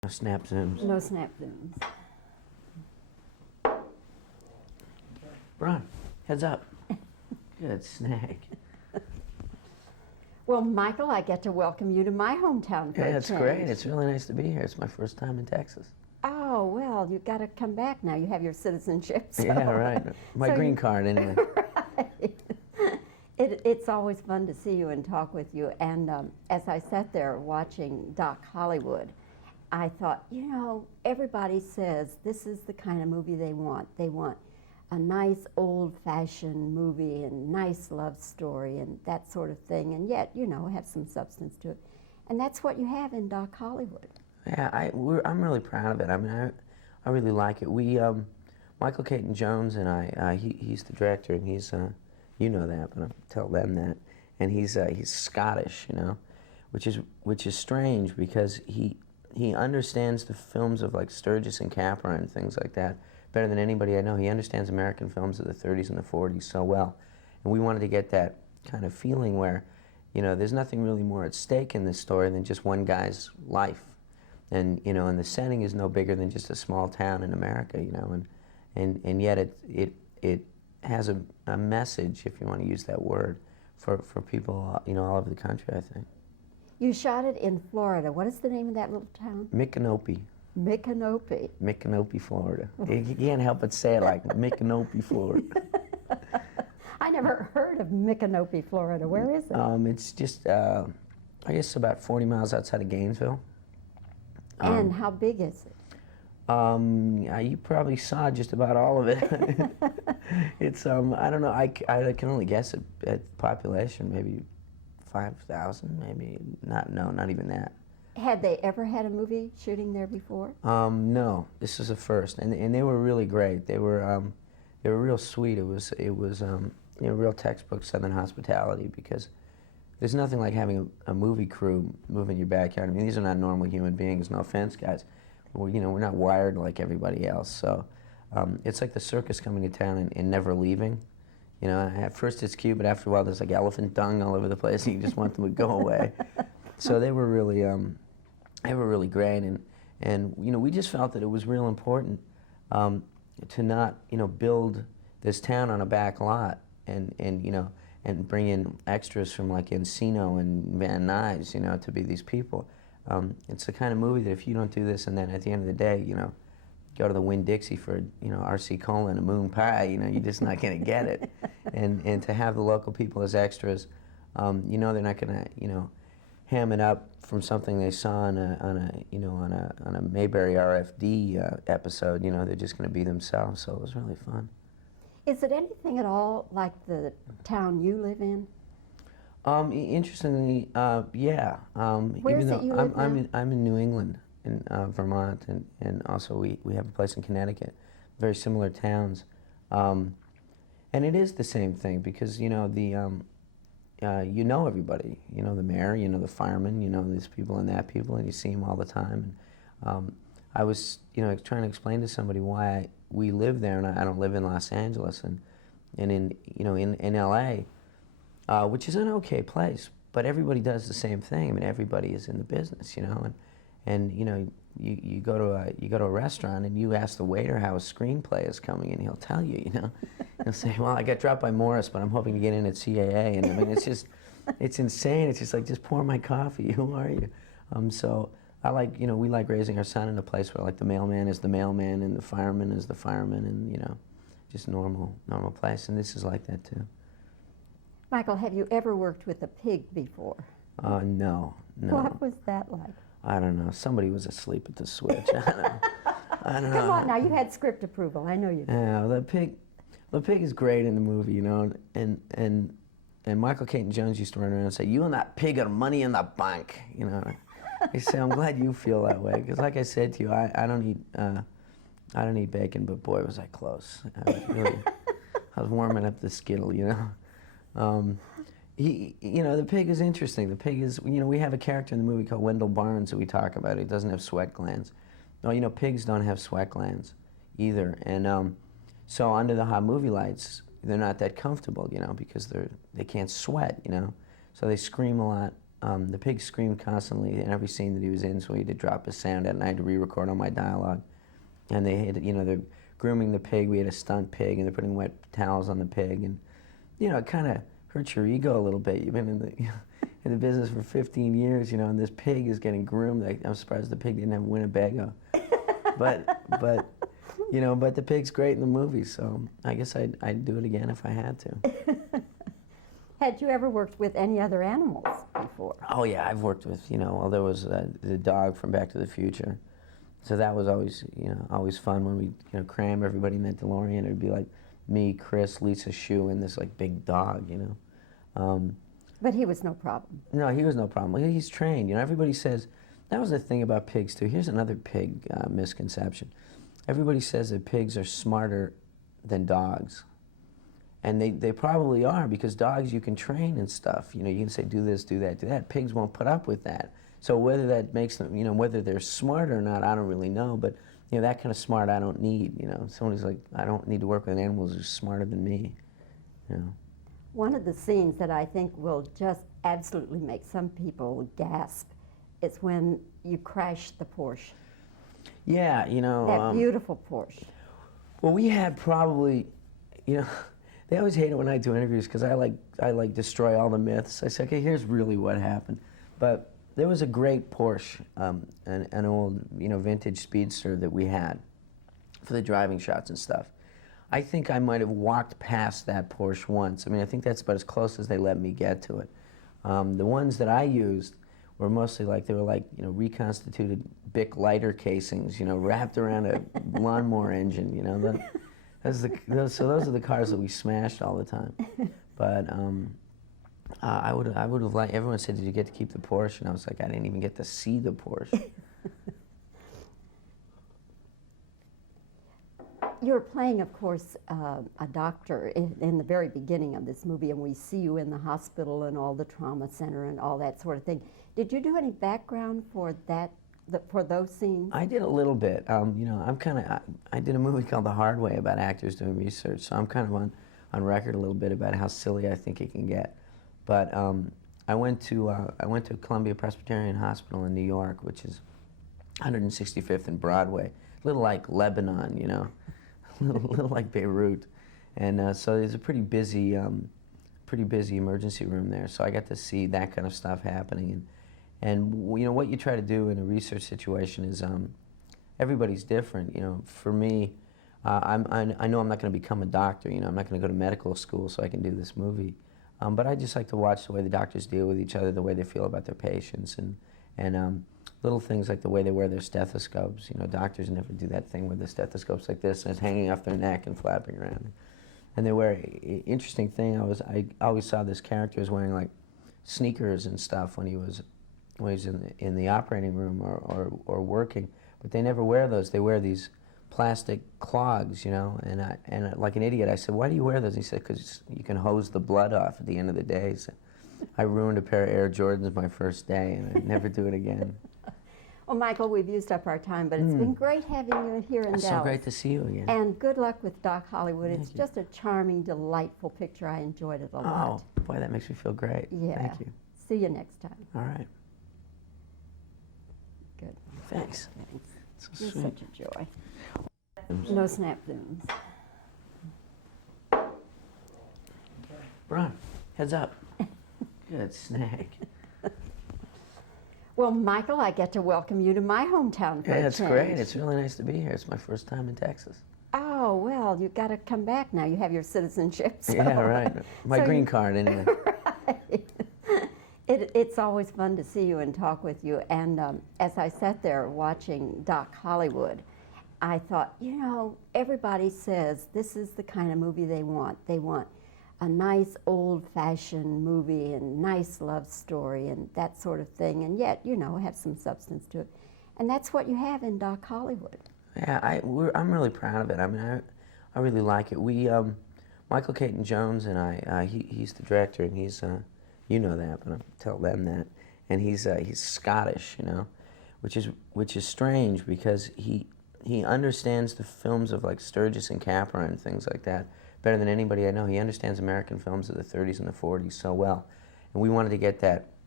No snap zooms. No snap zooms. Ron, heads up. Good snag. Well, Michael, I get to welcome you to my hometown for Yeah, a it's change. great. It's really nice to be here. It's my first time in Texas. Oh, well, you've got to come back now. You have your citizenship. So. Yeah, right. My So green card, anyway. Right. It's always fun to see you and talk with you. And as I sat there watching Doc Hollywood, I thought, you know, everybody says this is the kind of movie they want. They want a nice old-fashioned movie and nice love story and that sort of thing, and yet, you know, have some substance to it. And that's what you have in Doc Hollywood. Yeah, I'm really proud of it. I mean, I really like it. We, Michael Caton Jones and he's the director, and he's, you know that, but I'll tell them that. And he's Scottish, you know, which is strange because he understands the films of like Sturgis and Capra and things like that better than anybody I know. He understands American films of the 30s and the 40s so well. And we wanted to get that kind of feeling where, you know, there's nothing really more at stake in this story than just one guy's life. And, you know, and the setting is no bigger than just a small town in America, you know, and yet it has a message, if you want to use that word, for people, you know, all over the country, I think. You shot it in Florida. What is the name of that little town? Micanopy. Micanopy. Micanopy, Florida. You can't help but say it like Micanopy, Florida. I never heard of Micanopy, Florida. Where is it? It's just, I guess about 40 miles outside of Gainesville. And how big is it? You probably saw just about all of it. It's, I don't know, I can only guess at population, maybe 5,000, maybe, not even that. Had they ever had a movie shooting there before? No, this was the first, and they were really great. They were real sweet. It was you know, real textbook Southern hospitality, because there's nothing like having a movie crew move in your backyard. I mean, these are not normal human beings. No offense, guys. You know, we're not wired like everybody else. So it's like the circus coming to town and never leaving. You know, at first it's cute, but after a while there's like elephant dung all over the place, and you just want them to go away. So they were really great, and you know, we just felt that it was real important to not, you know, build this town on a back lot and you know, and bring in extras from like Encino and Van Nuys, you know, to be these people. It's the kind of movie that if you don't do this, and then at the end of the day, you know, go to the Winn-Dixie for, you know, R.C. Cola and a moon pie, you know, you're just not going to get it. And to have the local people as extras, you know, they're not going to, you know, ham it up from something they saw on a Mayberry RFD episode. You know, they're just going to be themselves. So it was really fun. Is it anything at all like the town you live in? Interestingly, yeah. Where is it you live now? I'm in New England, in Vermont, and also we have a place in Connecticut. Very similar towns, and it is the same thing because, you know, you know everybody. You know the mayor, you know the firemen, you know these people and that people, and you see them all the time. And I was, you know, trying to explain to somebody why we live there, and I don't live in Los Angeles, and in, you know, in L.A., which is an okay place, but everybody does the same thing. I mean, everybody is in the business, you know, and you know, you go to a restaurant and you ask the waiter how a screenplay is coming, and he'll tell you, you know, he'll say, well, I got dropped by Morris, but I'm hoping to get in at CAA, and I mean, it's just, it's insane. It's just like, just pour my coffee. Who are you? So I like, you know, we like raising our son in a place where like the mailman is the mailman and the fireman is the fireman, and, you know, just normal place, and this is like that too. Michael, have you ever worked with a pig before? No. What was that like? I don't know. Somebody was asleep at the switch. I don't know. Come on now, you had script approval. I know you did. Yeah, the pig is great in the movie, you know, and Michael Caton Jones used to run around and say, "You and that pig are money in the bank," you know. He said, "I'm glad you feel that way, because like I said to you, I don't eat bacon, but boy was I close. I was warming up the skittle, you know." You know, the pig is interesting. The pig is, you know, we have a character in the movie called Wendell Barnes that we talk about. He doesn't have sweat glands. No, you know, pigs don't have sweat glands either. And so under the hot movie lights, they're not that comfortable, you know, because they can't sweat, you know. So they scream a lot, the pig screamed constantly in every scene that he was in, so he had to drop his sound out, and I had to re-record all my dialogue. And they had, they're grooming the pig. We had a stunt pig, and they're putting wet towels on the pig, and it kind of hurts your ego a little bit. You've been in the in the business for 15 years, and this pig is getting groomed. I'm surprised the pig didn't have Winnebago, but the pig's great in the movie, so I guess I'd do it again if I had to. Had you ever worked with any other animals before? Oh yeah, I've worked with, well, there was the dog from Back to the Future. So that was always, always fun when we, cram everybody in that DeLorean. It'd be like me, Chris, Lisa Shue, and this like big dog, But he was no problem. No, he was no problem. He's trained. Everybody says, that was the thing about pigs too. Here's another pig misconception. Everybody says that pigs are smarter than dogs. And they probably are, because dogs you can train and stuff. You can say, do this, do that, do that. Pigs won't put up with that. So whether that makes them, whether they're smart or not, I don't really know. But, that kind of smart I don't need. Someone who's like, I don't need to work with animals who's smarter than me. One of the scenes that I think will just absolutely make some people gasp is when you crash the Porsche. Yeah, That beautiful Porsche. Well, we had probably, they always hate it when I do interviews because I like destroy all the myths. I say, okay, here's really what happened. But there was a great Porsche, an old, vintage speedster that we had for the driving shots and stuff. I think I might have walked past that Porsche once. I mean, I think that's about as close as they let me get to it. The ones that I used were mostly like, they were like, reconstituted Bic lighter casings, wrapped around a lawnmower engine, so those are the cars that we smashed all the time. But I would have liked, everyone said, did you get to keep the Porsche? And I was like, I didn't even get to see the Porsche. You're playing, of course, a doctor in the very beginning of this movie, and we see you in the hospital and all the trauma center and all that sort of thing. Did you do any background for that, for those scenes? I did a little bit. I did a movie called The Hard Way about actors doing research, so I'm kind of on record a little bit about how silly I think it can get. But I went to Columbia Presbyterian Hospital in New York, which is 165th and Broadway, a little like Lebanon, a little like Beirut, and so there's a pretty busy emergency room there. So I got to see that kind of stuff happening, and what you try to do in a research situation is everybody's different. For me, I know I'm not going to become a doctor. I'm not going to go to medical school so I can do this movie. But I just like to watch the way the doctors deal with each other, the way they feel about their patients, and little things like the way they wear their stethoscopes. Doctors never do that thing with the stethoscopes like this, and it's hanging off their neck and flapping around. And they wear, interesting thing, I always saw this character was wearing like sneakers and stuff when he was in the operating room or working, but they never wear those. They wear these plastic clogs, and like an idiot, I said, why do you wear those? He said, because you can hose the blood off at the end of the day. So I ruined a pair of Air Jordans my first day, and I'd never do it again. Well, Michael, we've used up our time, but it's been great having you here in Dallas. It's so great to see you again. And good luck with Doc Hollywood. Thank It's you. just a charming, delightful picture. I enjoyed it a lot. Oh, boy, that makes me feel great. Yeah. Thank you. See you next time. All right. Good. Thanks. Thanks. So You're sweet. such a joy. No snap zooms. Ron, heads up. Good snag. Well, Michael, I get to welcome you to my hometown for Yeah, a it's change. great. It's really nice to be here. It's my first time in Texas. Oh, well, you've got to come back now. You have your citizenship. So. Yeah, right. My So green you- card, anyway. Right. It's always fun to see you and talk with you. And as I sat there watching Doc Hollywood, I thought, everybody says this is the kind of movie they want. They want a nice old-fashioned movie and nice love story and that sort of thing, and yet, have some substance to it. And that's what you have in Doc Hollywood. Yeah, I'm really proud of it. I mean, I really like it. Michael Caton Jones and he's the director, and he's, you know that, but I'll tell them that. And he's Scottish, which is strange because he understands the films of like Sturgis and Capra and things like that better than anybody I know. He understands American films of the 30s and the 40s so well. And we wanted to get that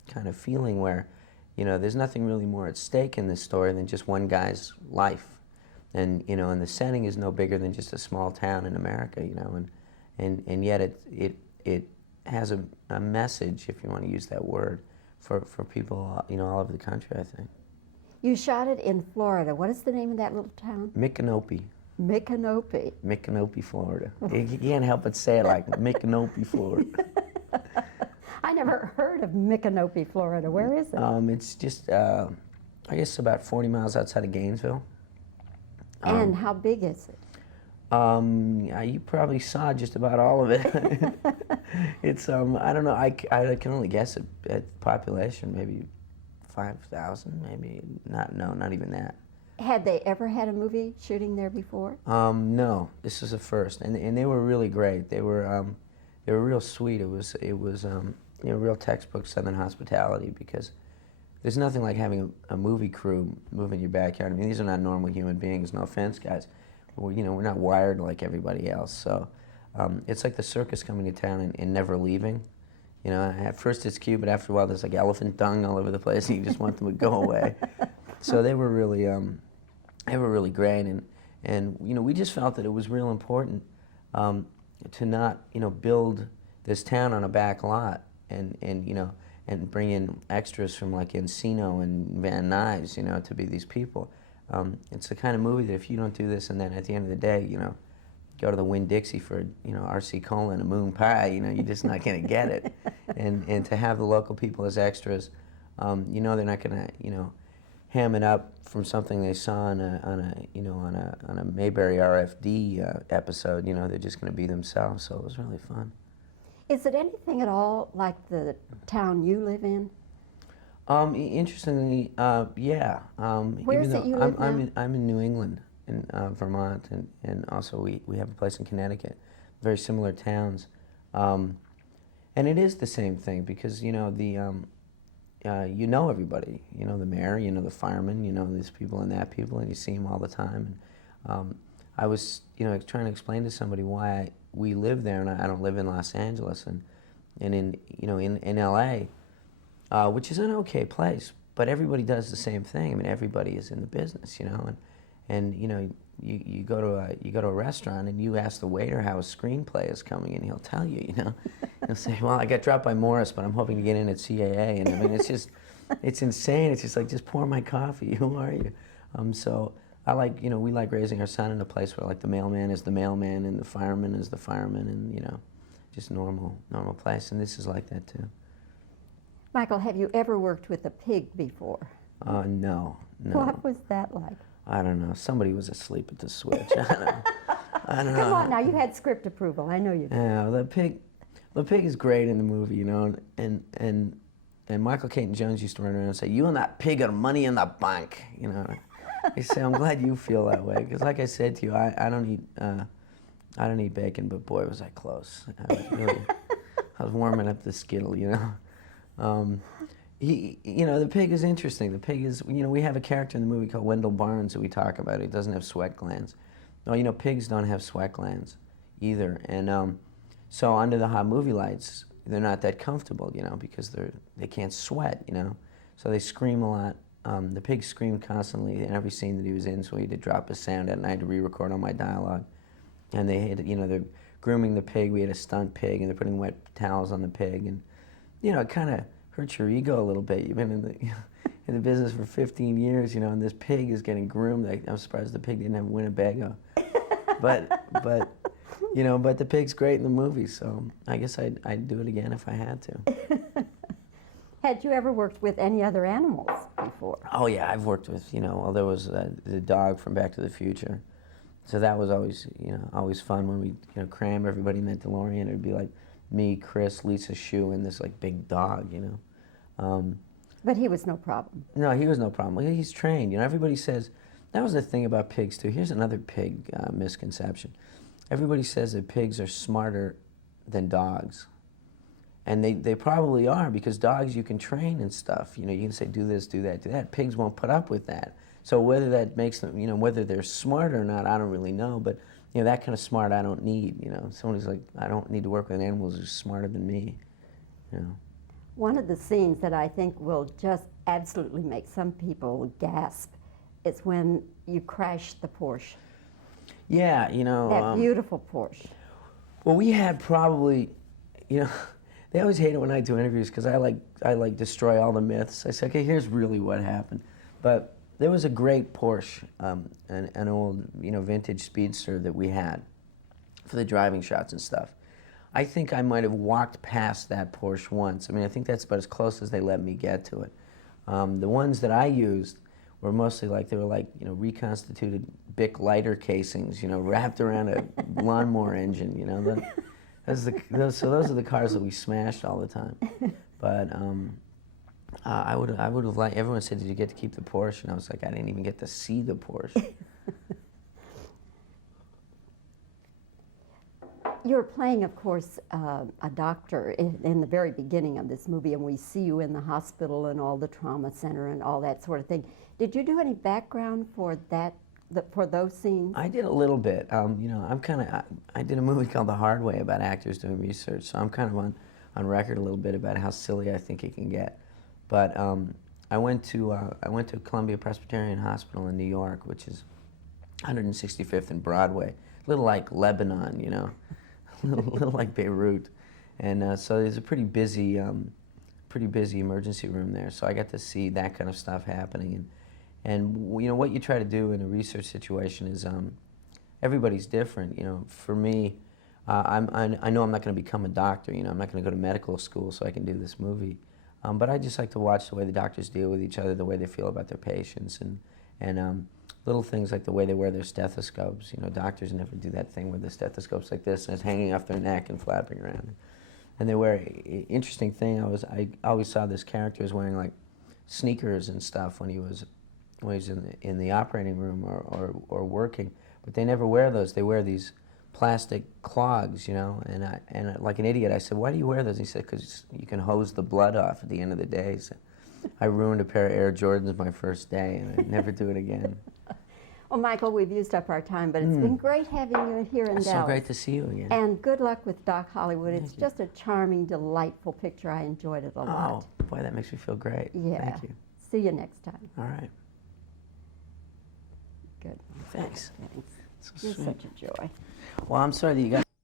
kind of feeling where, there's nothing really more at stake in this story than just one guy's life. And, and the setting is no bigger than just a small town in America, and yet it has a message, if you want to use that word, for people, all over the country, I think. You shot it in Florida. What is the name of that little town? Micanopy. Micanopy. Micanopy, Florida. You can't help but say it like Micanopy, Florida. I never heard of Micanopy, Florida. Where is it? It's just, I guess, about 40 miles outside of Gainesville. And how big is it? You probably saw just about all of it. It's, I don't know, I can only guess at population, maybe 5,000, maybe, not even that. Had they ever had a movie shooting there before? No, this is a first, and they were really great. They were real sweet. It was real textbook Southern hospitality, because there's nothing like having a movie crew move in your backyard. I mean, these are not normal human beings. No offense, guys. We're not wired like everybody else. So it's like the circus coming to town and never leaving. At first it's cute, but after a while there's like elephant dung all over the place, and you just want them to go away. So they were really great, and we just felt that it was real important to not build this town on a back lot and bring in extras from like Encino and Van Nuys, to be these people. It's the kind of movie that if you don't do this, and then at the end of the day, go to the Winn-Dixie for RC Cola and a moon pie, you're just not going to get it. And to have the local people as extras, they're not going to ham it up from something they saw on a Mayberry RFD episode. They're just going to be themselves. So it was really fun. Is it anything at all like the town you live in? Interestingly, yeah. Where is it you live now? I'm in New England, in Vermont, and also we have a place in Connecticut. Very similar towns, and it is the same thing, because everybody. The mayor, the firemen, these people and that people, and you see them all the time. And I was trying to explain to somebody why we live there, and I don't live in Los Angeles, and in LA. Which is an okay place, but everybody does the same thing. I mean, everybody is in the business, and you go to a restaurant and you ask the waiter how a screenplay is coming, and he'll tell you, he'll say, well, I got dropped by Morris, but I'm hoping to get in at CAA, and I mean, it's insane. It's just like, just pour my coffee. Who are you? So I like, we like raising our son in a place where like the mailman is the mailman and the fireman is the fireman, and just normal place, and this is like that too. Michael, have you ever worked with a pig before? No. What was that like? I don't know. Somebody was asleep at the switch. I don't know. Come on now, you had script approval. I know you did. Yeah, the pig is great in the movie, and Michael Caton Jones used to run around and say, "You and that pig are money in the bank," I say, I'm glad you feel that way, because like I said to you, I don't eat bacon, but boy, was I close. I was warming up the skittle, the pig is interesting. The pig is, we have a character in the movie called Wendell Barnes that we talk about. He doesn't have sweat glands. No, pigs don't have sweat glands either. And so under the hot movie lights, they're not that comfortable, because they can't sweat, So they scream a lot. The pig screamed constantly in every scene that he was in, so he had to drop his sound out, and I had to re-record all my dialogue. And they had, they're grooming the pig. We had a stunt pig, and they're putting wet towels on the pig, and it kind of hurts your ego a little bit. You've been in the business for 15 years, and this pig is getting groomed. I'm surprised the pig didn't have Winnebago, but the pig's great in the movie. So I guess I'd do it again if I had to. Had you ever worked with any other animals before? Oh yeah, I've worked with there was the dog from Back to the Future, so that was always fun when we cram everybody in that DeLorean. It'd be like me, Chris, Lisa Shue, and this like big dog, But he was no problem. No, he was no problem. He's trained. Everybody says that was the thing about pigs too. Here's another pig misconception. Everybody says that pigs are smarter than dogs. And they probably are, because dogs you can train and stuff. You can say, do this, do that, do that. Pigs won't put up with that. So whether that makes them, whether they're smart or not, I don't really know. But, that kind of smart I don't need. Someone who's like, I don't need to work with animals who's smarter than me. One of the scenes that I think will just absolutely make some people gasp is when you crash the Porsche. Yeah, you know. That beautiful Porsche. Well, we had probably, you know, they always hate it when I do interviews because I like destroy all the myths. I say, okay, here's really what happened. But there was a great Porsche, an old, you know, vintage speedster that we had for the driving shots and stuff. I think I might have walked past that Porsche once. I mean, I think that's about as close as they let me get to it. The ones that I used were mostly like, they were like, you know, reconstituted Bic lighter casings, you know, wrapped around a lawnmower engine, you know. So those are the cars that we smashed all the time. But I would have liked, everyone said, did you get to keep the Porsche? And I was like, I didn't even get to see the Porsche. You're playing, of course, a doctor in the very beginning of this movie, and we see you in the hospital and all the trauma center and all that sort of thing. Did you do any background for that, for those scenes? I did a little bit. You know, I did a movie called The Hard Way about actors doing research, so I'm kind of on record a little bit about how silly I think it can get. But I went to Columbia Presbyterian Hospital in New York, which is 165th and Broadway, a little like Lebanon, you know. A little like Beirut, and so there's a pretty busy emergency room there. So I got to see that kind of stuff happening, and you know what you try to do in a research situation is everybody's different. You know, for me, I know I'm not going to become a doctor. You know, I'm not going to go to medical school so I can do this movie, but I just like to watch the way the doctors deal with each other, the way they feel about their patients, and little things like the way they wear their stethoscopes. You know, doctors never do that thing with the stethoscopes like this, and it's hanging off their neck and flapping around. And they wear, interesting thing, I always saw this character was wearing like sneakers and stuff when he was in the operating room or working, but they never wear those. They wear these plastic clogs, you know, and like an idiot, I said, why do you wear those? He said, because you can hose the blood off at the end of the day. So I ruined a pair of Air Jordans my first day, and I'd never do it again. Well, Michael, we've used up our time, but it's been great having you here in It's Dallas. so great to see you again. And good luck with Doc Hollywood. It's just a charming, delightful picture. I enjoyed it a lot. Oh, boy, that makes me feel great. Yeah. Thank you. See you next time. All right. Good. Thanks. Thanks. So You're sweet. such a joy. Well, I'm sorry that you got